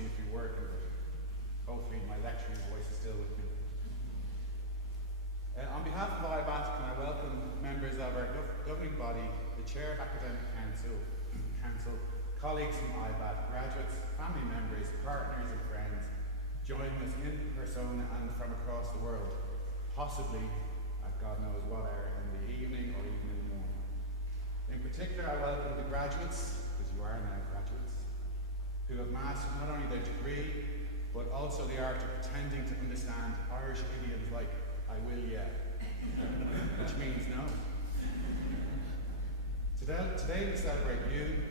seem to be working, but hopefully my lecturing voice is still with me. On behalf of IBAT, can I welcome members of our governing body, the Chair of Academic Council, colleagues from IBAT, graduates, family members, partners and friends, joining us in person and from across the world, possibly at God knows what hour in the evening or even in the morning. In particular, I welcome the graduates, because you are now graduates, who have mastered not only their degree, but also the art of pretending to understand Irish idioms like "I will, yeah," which means no. Today we celebrate you.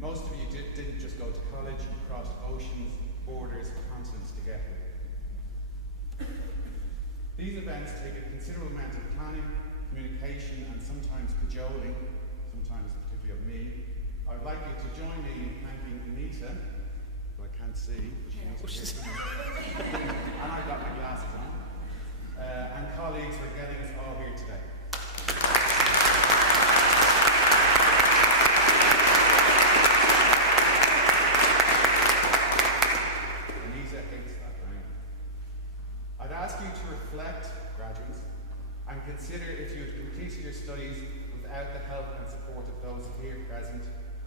Most of you didn't just go to college, you crossed oceans, borders, continents to get here. These events take a considerable amount of planning, communication, and sometimes cajoling, sometimes particularly of me. I would like you to join me in thanking Anita, who I can't see, but she knows and I've got my glasses on, and colleagues for getting us all here today. Anita hates that, right? I'd ask you to reflect, graduates, and consider if you had completed your studies without the help and support of those here present,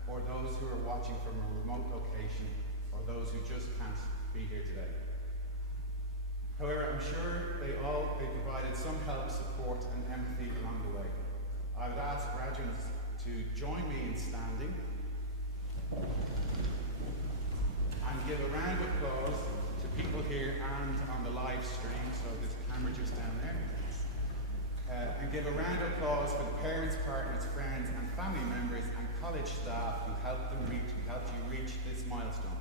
or those who are watching from a remote location, or those who just can't be here today. However, I'm sure they provided some help, support and empathy along the way. I would ask graduates to join me in standing and give a round of applause to people here and on the live stream, so there's a camera just down there. And give a round of applause for the parents, partners, friends and family members and college staff who helped you reach this milestone.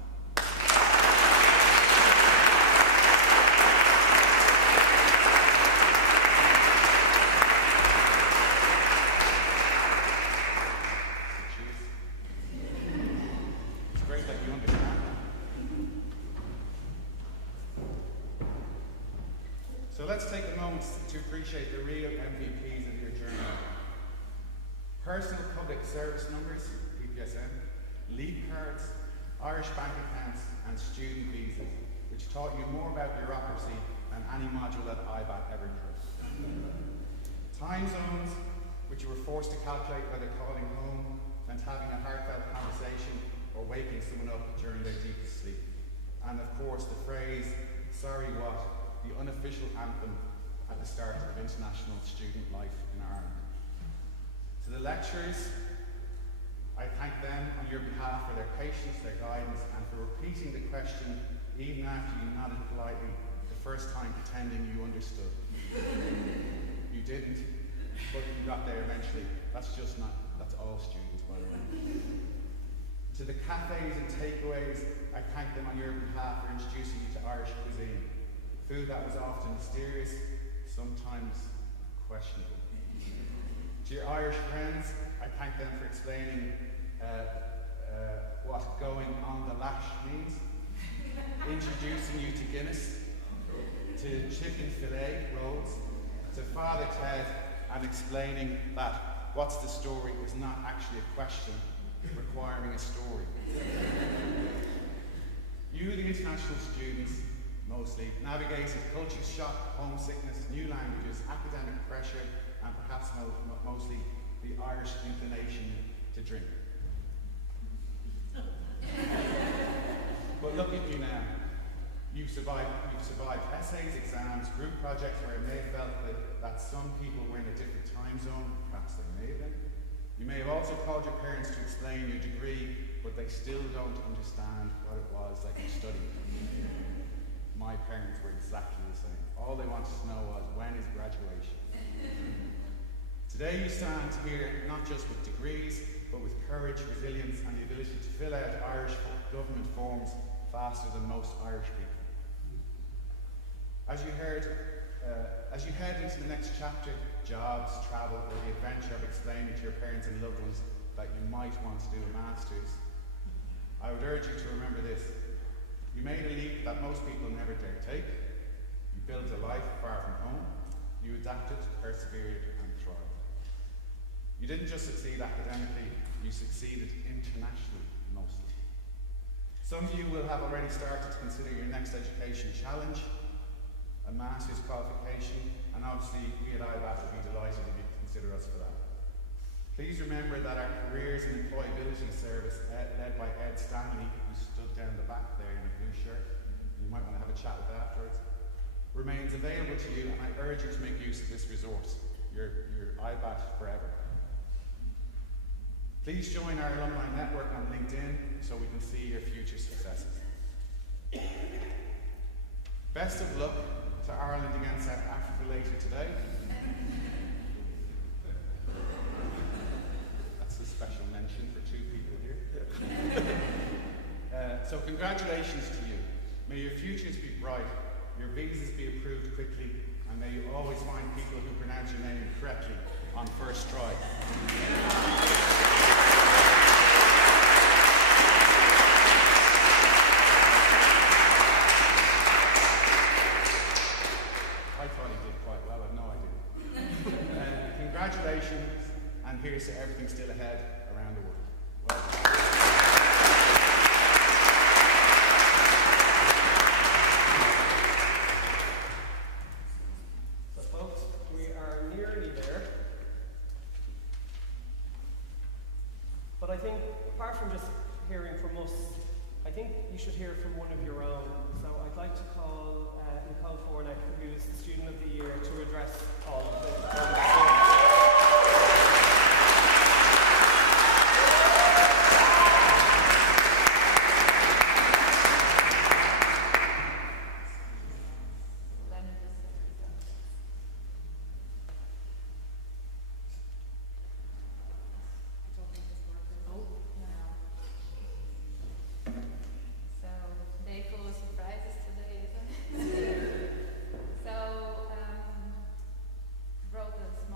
It's great that you understand. So let's take a moment to appreciate the real MVPs of your journey. Personal public service numbers, PPSN, leap cards, Irish bank accounts and student visas, which taught you more about bureaucracy than any module at IBAT ever could. Time zones, which you were forced to calculate whether calling home meant having a heartfelt conversation or waking someone up during their deepest sleep. And of course the phrase, "Sorry what?" the unofficial anthem at the start of international student life in Ireland. To the lecturers, I thank them on your behalf for their patience, their guidance, and for repeating the question even after you nodded politely the first time pretending you understood. You didn't, but you got there eventually. That's all students, by the way. To the cafes and takeaways, I thank them on your behalf for introducing you to Irish cuisine. Food that was often mysterious, sometimes questionable. To your Irish friends, I thank them for explaining what going on the lash means, introducing you to Guinness, to chicken fillet rolls, to Father Ted, and explaining that what's the story is not actually a question requiring a story. You, the international students, mostly navigated culture shock, homesickness, new languages, academic pressure, and perhaps mostly the Irish inclination to drink. But look at you now. You've survived essays, exams, group projects where it may have felt that some people were in a different time zone, perhaps they may have been. You may have also called your parents to explain your degree, but they still don't understand what it was that you studied. My parents were exactly the same. All they wanted to know was, when is graduation? Today you stand here not just with degrees, but with courage, resilience, and the ability to fill out Irish government forms faster than most Irish people. As you head into the next chapter, jobs, travel, or the adventure of explaining to your parents and loved ones that you might want to do a master's, I would urge you to remember this. You made a leap that most people never dare take. You built a life far from home. You adapted, persevered, and thrived. You didn't just succeed academically, you succeeded internationally, mostly. So Some of you will have already started to consider your next education challenge, a master's qualification, and obviously we at IBAT would be delighted if you consider us for that. Please remember that our careers and employability service, led by Ed Stanley, who stood down the back there in a blue shirt, you might want to have a chat with that afterwards, remains available to you, and I urge you to make use of this resource, your IBAT forever. Please join our alumni network on LinkedIn so we can see your future successes. Best of luck to Ireland against South Africa later today. That's a special mention for two people here. So congratulations to you. May your futures be bright, your visas be approved quickly, and may you always find people who pronounce your name correctly on first try. Congratulations, and here's to everything still ahead around the world. Welcome. So folks, we are nearly there. But I think, apart from just hearing from us, I think you should hear from one of your own. So I'd like to call Nicole Fornek, who is the Student of the Year, to address all of the Wrote this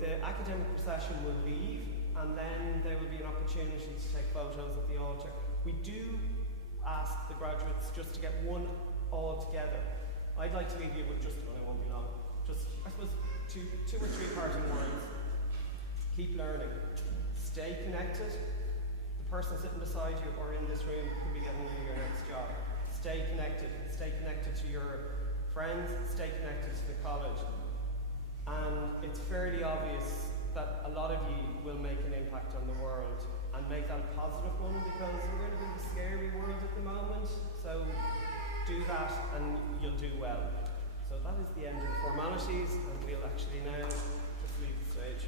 the academic procession will leave, and then there will be an opportunity to take photos at the altar. We do ask the graduates just to get one all together. I'd like to leave you with just, and it won't be long, just, I suppose, two or three parting words. Keep learning. Stay connected. The person sitting beside you or in this room could be getting you your next job. Stay connected. Stay connected to your friends. Stay connected to the college. And it's fairly obvious that a lot of you will make an impact on the world, and make that a positive one, because we're in a bit of a scary world at the moment. So do that and you'll do well. So that is the end of the formalities, and we'll actually now just leave the stage.